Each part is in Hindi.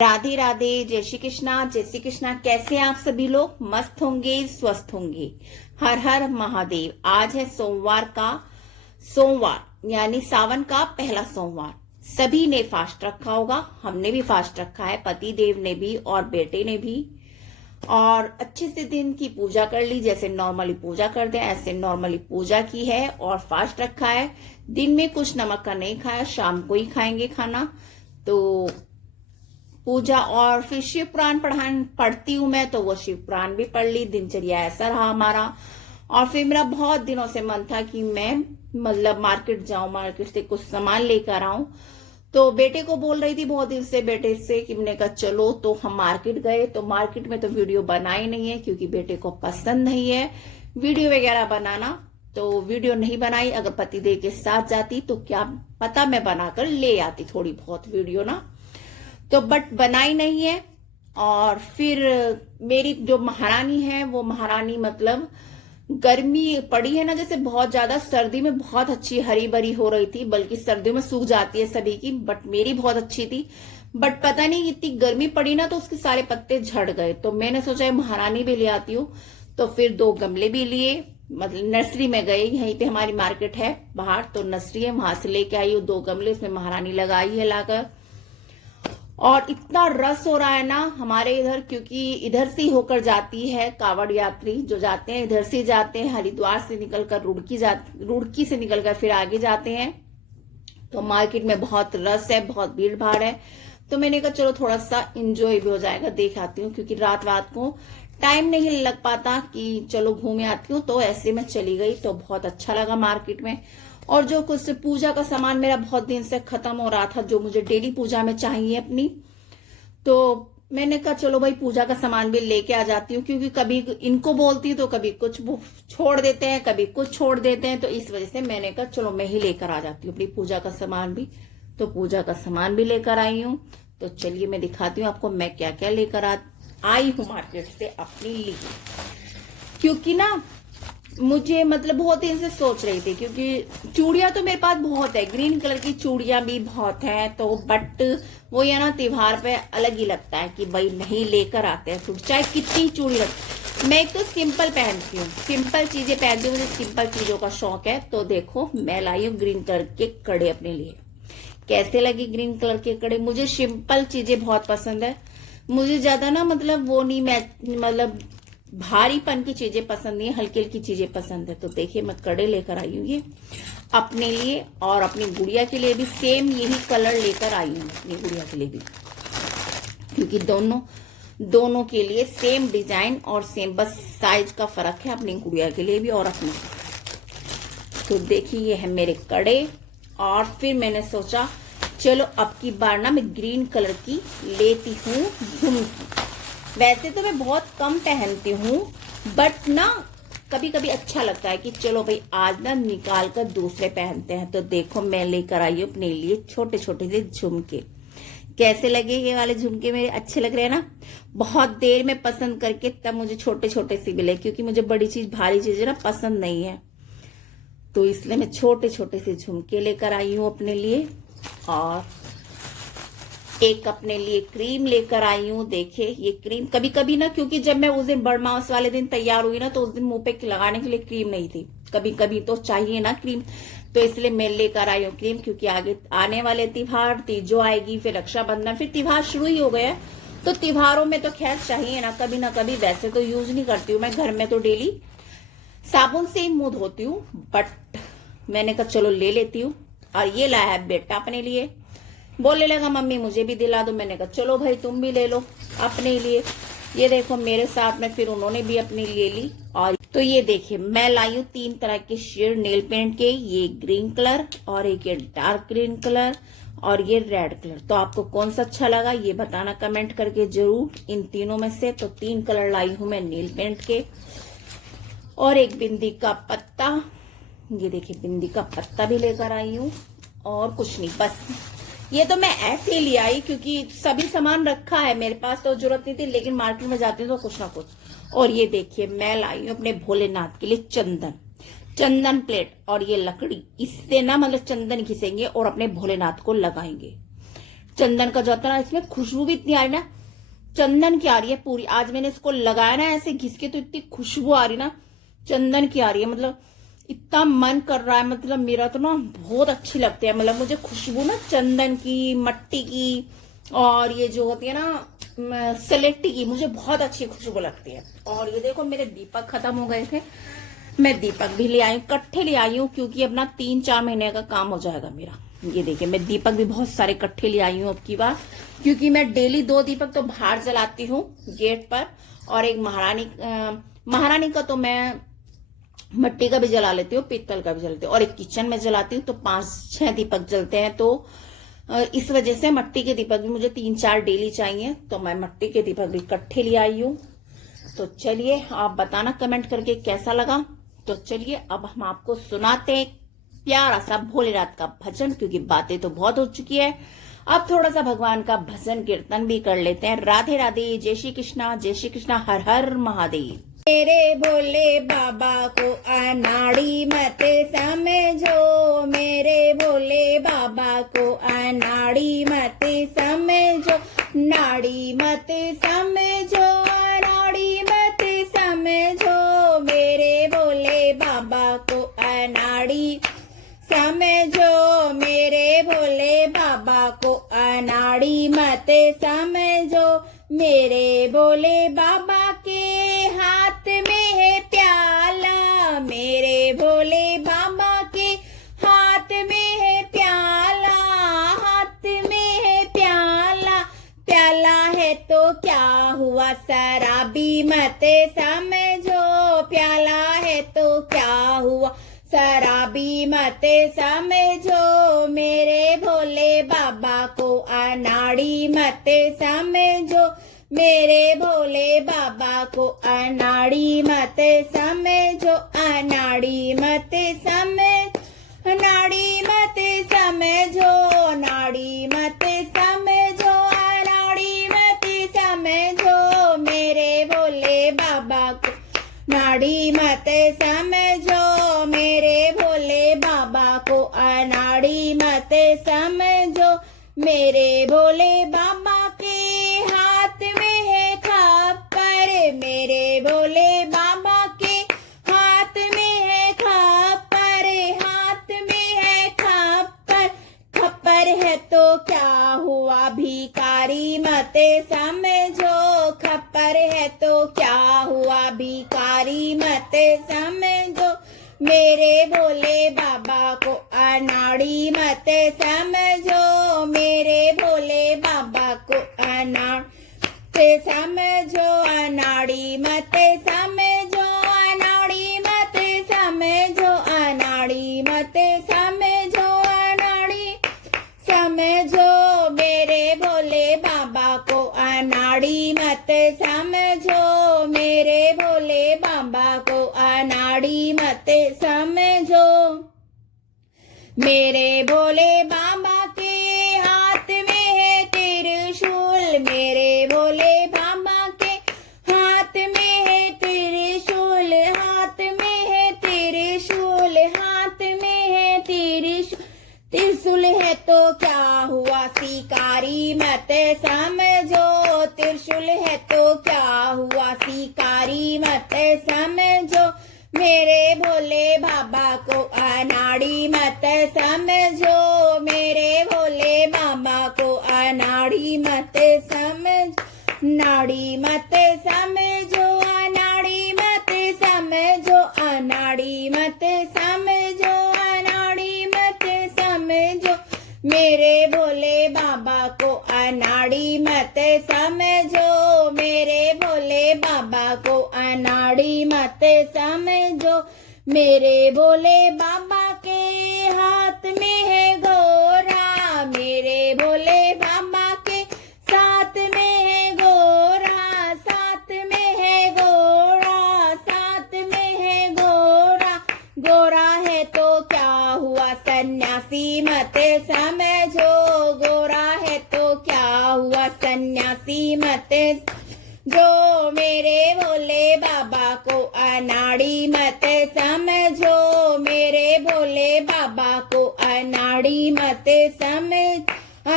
राधे राधे, जय श्री कृष्णा। जय श्री कृष्णा। कैसे हैं आप सभी लोग? मस्त होंगे, स्वस्थ होंगे। हर हर महादेव। आज है सोमवार यानी सावन का पहला सोमवार। सभी ने फास्ट रखा होगा, हमने भी फास्ट रखा है, पति देव ने भी और बेटे ने भी। और अच्छे से दिन की पूजा कर ली, जैसे नॉर्मली पूजा करते हैं ऐसे नॉर्मली पूजा की है और फास्ट रखा है। दिन में कुछ नमक का नहीं खाया, शाम को ही खाएंगे खाना। तो पूजा और फिर शिव पुराण पढ़ती हूँ मैं, तो वो शिव पुराण भी पढ़ ली। दिनचर्या ऐसा रहा हमारा। और फिर मेरा बहुत दिनों से मन था कि मैं मतलब मार्केट जाऊं, मार्केट से कुछ सामान लेकर आऊं। तो बेटे को बोल रही थी बहुत दिन से, बेटे से कि मैंने कहा चलो, तो हम मार्केट गए। तो मार्केट में तो वीडियो बनाई नहीं है क्योंकि बेटे को पसंद नहीं है वीडियो वगैरह बनाना। तो वीडियो नहीं बनाई। अगर पतिदेव के साथ जाती तो क्या पता मैं बनाकर ले आती थोड़ी बहुत वीडियो ना, तो बट बनाई नहीं है। और फिर मेरी जो महारानी है वो महारानी मतलब गर्मी पड़ी है ना, जैसे बहुत ज्यादा। सर्दी में बहुत अच्छी हरी भरी हो रही थी, बल्कि सर्दियों में सूख जाती है सभी की, बट मेरी बहुत अच्छी थी। बट पता नहीं इतनी गर्मी पड़ी ना तो उसके सारे पत्ते झड़ गए। तो मैंने सोचा महारानी भी ले आती हूँ। तो फिर 2 गमले भी लिए, मतलब नर्सरी में गए, यहीं पे हमारी मार्केट है बाहर, तो नर्सरी है, वहां से लेके आई हूँ 2 गमले। उसमें महारानी लगाई है लाकर। और इतना रस हो रहा है ना हमारे इधर, क्योंकि इधर से होकर जाती है कावड़ यात्री जो जाते हैं, इधर से जाते हैं, हरिद्वार से निकलकर रुड़की से निकलकर फिर आगे जाते हैं। तो मार्केट में बहुत रस है, बहुत भीड़ भाड़ है। तो मैंने कहा चलो थोड़ा सा इंजॉय भी हो जाएगा, देख आती हूँ, क्योंकि रात को टाइम नहीं लग पाता कि चलो घूमे आती हूँ। तो ऐसे में चली गई, तो बहुत अच्छा लगा मार्केट में। और जो कुछ पूजा का सामान मेरा बहुत दिन से खत्म हो रहा था, जो मुझे डेली पूजा में चाहिए अपनी, तो मैंने कहा चलो भाई पूजा का सामान भी लेके आ जाती हूँ। क्योंकि कभी इनको बोलती हूँ तो कभी कुछ छोड़ देते हैं, कभी कुछ छोड़ देते हैं। तो इस वजह से मैंने कहा चलो मैं ही लेकर आ जाती हूँ अपनी पूजा का सामान भी। तो पूजा का सामान भी लेकर आई हूँ। तो चलिए मैं दिखाती हूँ आपको मैं क्या क्या लेकर आई हूँ मार्केट से अपने लिए। क्योंकि ना मुझे मतलब बहुत दिन से सोच रही थी, क्योंकि चूड़ियां तो मेरे पास बहुत है, ग्रीन कलर की चूड़ियां भी बहुत है। तो बट वो ये ना त्योहार पे अलग ही लगता है कि भाई नहीं लेकर आते हैं, चाहे कितनी चूड़ी रख। मैं एक तो सिंपल पहनती हूँ, सिंपल चीजें पहनती हूँ, मुझे सिंपल चीजों का शौक है। तो देखो मैं लाई हूँ ग्रीन कलर के कड़े अपने लिए। कैसे लगी ग्रीन कलर के कड़े? मुझे सिंपल चीजें बहुत पसंद है। मुझे ज्यादा ना मतलब वो नहीं, मैं मतलब भारीपन की चीजें पसंद नहीं है, हल्की हल्की चीजें पसंद है। तो देखिए मैं कड़े लेकर आई हूँ ये अपने लिए, और अपनी गुड़िया के लिए भी सेम यही कलर लेकर आई हूँ अपनी गुड़िया के लिए भी, क्योंकि दोनों के लिए सेम डिजाइन और सेम, बस साइज का फर्क है अपनी गुड़िया के लिए भी और अपने। तो देखिए ये है मेरे कड़े। और फिर मैंने सोचा चलो अब की बार ना मैं ग्रीन कलर की लेती हूँ झुमकी। वैसे तो मैं बहुत कम पहनती हूँ, बट ना कभी कभी अच्छा लगता है कि चलो भाई आज ना निकाल कर दूसरे पहनते हैं। तो देखो मैं लेकर आई हूँ अपने लिए छोटे छोटे से झुमके। कैसे लगे ये वाले झुमके? मेरे अच्छे लग रहे हैं ना। बहुत देर में पसंद करके तब मुझे छोटे छोटे से मिले, क्योंकि मुझे बड़ी चीज भारी चीजें ना पसंद नहीं है। तो इसलिए मैं छोटे छोटे से झुमके लेकर आई हूँ अपने लिए। और एक अपने लिए क्रीम लेकर आई हूँ। देखिए ये क्रीम कभी कभी ना, क्योंकि जब मैं उस दिन बड़मास वाले दिन तैयार हुई ना, तो उस दिन मुंह पे लगाने के लिए क्रीम नहीं थी। कभी कभी तो चाहिए ना क्रीम, तो इसलिए मैं लेकर आई हूँ क्रीम। क्योंकि आगे आने वाले त्योहार, तीजो आएगी, फिर रक्षाबंधन, फिर त्योहार शुरू ही हो गया। तो त्योहारों में तो खैर चाहिए ना कभी। वैसे तो यूज नहीं करती हूँ मैं, घर में तो डेली साबुन से ही मुंह धोती हूँ, बट मैंने कहा चलो ले लेती हूँ। और ये लाया है बेटा अपने लिए, बोलने लगा मम्मी मुझे भी दिला दो। मैंने कहा चलो भाई तुम भी ले लो अपने लिए। ये देखो मेरे साथ में फिर उन्होंने भी अपने लिए ली। और तो ये देखिए मैं लाई हूँ 3 तरह के शेड नेल पेंट के, ये ग्रीन कलर और एक ये डार्क ग्रीन कलर और ये रेड कलर। तो आपको कौन सा अच्छा लगा ये बताना कमेंट करके जरूर, इन तीनों में से। तो 3 कलर लाई हूं मैं नेल पेंट के। और एक बिंदी का पत्ता, ये देखिए बिंदी का पत्ता भी लेकर आई हूँ। और कुछ नहीं, बस ये तो मैं ऐसे ही ले आई, क्योंकि सभी सामान रखा है मेरे पास, तो जरूरत नहीं थी। लेकिन मार्केट में जाती हूँ तो कुछ ना कुछ। और ये देखिए मैं लाई हूँ अपने भोलेनाथ के लिए चंदन प्लेट और ये लकड़ी। इससे ना मतलब चंदन घिसेंगे और अपने भोलेनाथ को लगाएंगे। चंदन का जो होता है ना, इसमें खुशबू भी इतनी आ रही ना, चंदन की आ रही है पूरी। आज मैंने इसको लगाया ना ऐसे घिस के, तो इतनी खुशबू आ रही ना चंदन की आ रही है। मतलब इतना मन कर रहा है, मतलब मेरा तो ना बहुत अच्छी लगती है। मतलब मुझे खुशबू ना चंदन की, मट्टी की, और ये जो होती है ना सलेटी की, मुझे बहुत अच्छी खुशबू लगती है। और ये देखो मेरे दीपक खत्म हो गए थे, मैं दीपक भी ले आई, इकट्ठे ले आई हूँ, क्योंकि अब ना 3-4 महीने का काम हो जाएगा मेरा। ये देखिए मैं दीपक भी बहुत सारे इकट्ठे ले आई हूँ अब की बार, क्योंकि मैं डेली 2 दीपक तो बाहर जलाती हूँ गेट पर, और एक महारानी का तो मैं मट्टी का भी जला लेती हूँ, पीतल का भी जलाती हूँ, और एक किचन में जलाती हूँ, तो 5-6 दीपक जलते हैं। तो इस वजह से मट्टी के दीपक भी मुझे 3-4 डेली चाहिए, तो मैं मट्टी के दीपक भी इकट्ठे ले आई हूँ। तो चलिए आप बताना कमेंट करके कैसा लगा। तो चलिए अब हम आपको सुनाते हैं प्यारा सा भोलेनाथ का भजन, क्योंकि बातें तो बहुत हो चुकी है। अब थोड़ा सा भगवान का भजन कीर्तन भी कर लेते हैं। राधे राधे, जय श्री कृष्णा, जय श्री कृष्णा, हर हर महादेव। मेरे भोले बाबा को अनाड़ी मत समझो, मेरे भोले बाबा को अनाड़ी मत समझो, नाड़ी मत समझो, अनाड़ी मत समझो, मेरे भोले बाबा को अनाड़ी समझो, मेरे भोले बाबा को अनाड़ी मत समझो, मेरे भोले बाबा के हाथ में है प्याला, मेरे भोले बाबा के हाथ में है प्याला, हाथ में है प्याला, प्याला है तो क्या हुआ शराबी मत समझो, प्याला है तो क्या हुआ शराबी मत समझो, मेरे भोले बाबा को अनाड़ी मत समझो, मेरे भोले बाबा को अनाड़ी मत समझो, अनाड़ी मत समझ, अनाड़ी मत समझो, नाड़ी मत समझो, अनाड़ी मत समझो, मेरे भोले बाबा को नाड़ी मत समझो, मेरे भोले बाबा को अनाड़ी मत समझो, मेरे भोले बाबा के हाथ में है खप्पर, मेरे भोले बाबा के हाथ में है खप्पर, हाथ में है खप्पर, खप्पर है तो क्या हुआ भिखारी मत समझो, खप्पर है तो क्या हुआ भिखारी मत समझो, मेरे भोले बाबा को अनाड़ी मत समझो, मेरे भोले बाबा को अनाड़ी समझो, अनाड़ी मत समझो, अनाड़ी मत समझो, अनाड़ी मत समझो, अनाड़ी समझो, मेरे भोले बाबा को अनाड़ी मत समझो, मेरे भोले बाबा को अनाड़ी मत समझो, मेरे भोले बाबा के हाथ में है त्रिशूल, मेरे भोले बाबा के हाथ में है त्रिशूल, हाथ में है त्रिशूल, हाथ में है त्रिशूल, त्रिशूल है तो क्या हुआ शिकारी मत समझो, त्रिशूल है तो क्या हुआ शिकारी मत समझो, मेरे भोले बाबा को अनाड़ी मत समझो, मेरे भोले बाबा को अनाड़ी मत समझ, नाड़ी मत समझो, अनाड़ी मत समझो, अनाड़ी मत समझो, अनाड़ी मत समझो, मेरे भोले बाबा को अनाड़ी मत समझो, मेरे भोले बाबा को अनाड़ी मत समझो, मेरे भोले बाबा के हाथ में है गोरा, मेरे भोले बाबा के साथ में है गोरा, साथ में है गोरा, साथ में है गोरा, गोरा है तो क्या हुआ सन्यासी मत समझो, गोरा है तो क्या हुआ सन्यासी मत जो, मेरे भोले बाबा को अनाड़ी मत समझो, मेरे भोले बाबा को अनाड़ी मत समझ,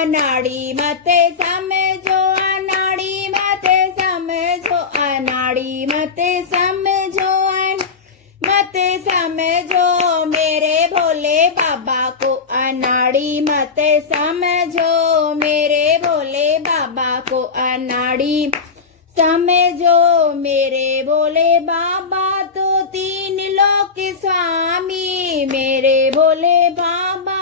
अनाड़ी मत समझो, अनाड़ी मत समझो, अनाड़ी मत समझो, मत समझो मेरे भोले बाबा को, अनाड़ी मत समझो मेरे भोले बाबा को, अनाड़ी समझो मेरे भोले बाबा तो तीन लोक स्वामी, मेरे भोले बाबा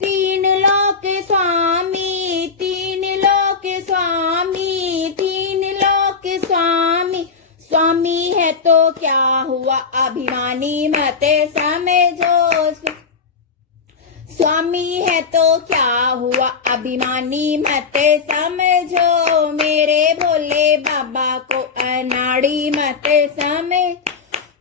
तीन लोक स्वामी, तीन लोक स्वामी, तीन लोक स्वामी। स्वामी है तो क्या हुआ अभिमानी मत समझो, स्वामी है तो क्या हुआ अभिमानी मत समझो मेरे भोले बाबा को, अनाड़ी मत समझ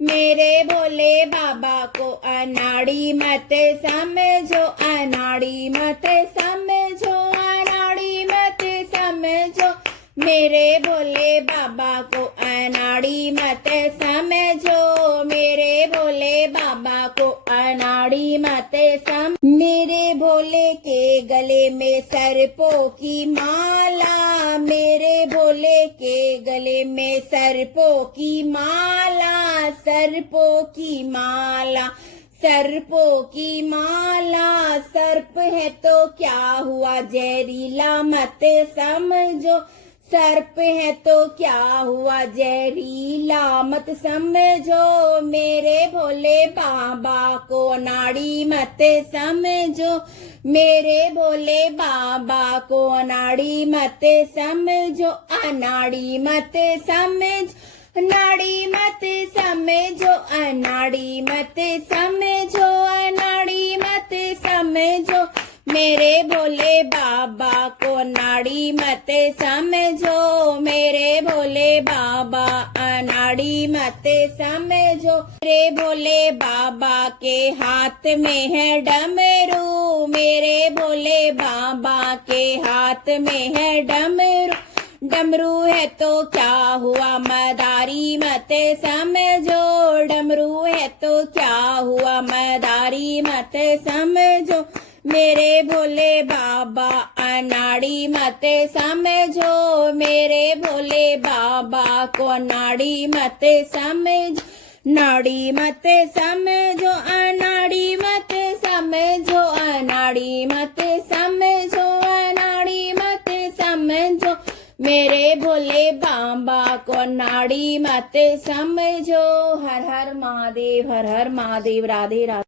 मेरे भोले बाबा को, अनाड़ी मत समझो, अनाड़ी मत समझो, अनाड़ी मत समझो मेरे भोले बाबा को, अनाड़ी मत समझो मेरे भोले बाबा को, अनाड़ी मत मेरे भोले के गले में सर्पों की माला, मेरे भोले के गले में सर्पों की माला, सर्पों की माला, सर्पों की माला। सर्प है तो क्या हुआ जहरीला मत समझो, सर्प है तो क्या हुआ जहरीला मत समझो मेरे भोले बाबा को, अनाड़ी मत समझो मेरे भोले बाबा को, अनाड़ी मत समझो, अनाड़ी मत समझ, अनाड़ी मत समझो, अनाड़ी मत समझो, अनाड़ी मत समझो मेरे भोले बाबा को, अनाड़ी मत समझो मेरे भोले बाबा, अनाड़ी मत समझो। मेरे भोले बाबा के हाथ में है डमरू, मेरे भोले बाबा के हाथ में है डमरू, डमरू है तो क्या हुआ मदारी मत समझो, डमरू है तो क्या हुआ मदारी मत समझो मेरे भोले बाबा, अनाड़ी मत समझो मेरे भोले बाबा को, अनाड़ी मत समझ, नाड़ी मत समझो, अनाड़ी मत समझो, अनाड़ी मत समझो, अनाड़ी मत समझो मेरे भोले बाबा को, अनाड़ी मत समझो। हर हर महादेव, हर हर महादेव। राधे राधे।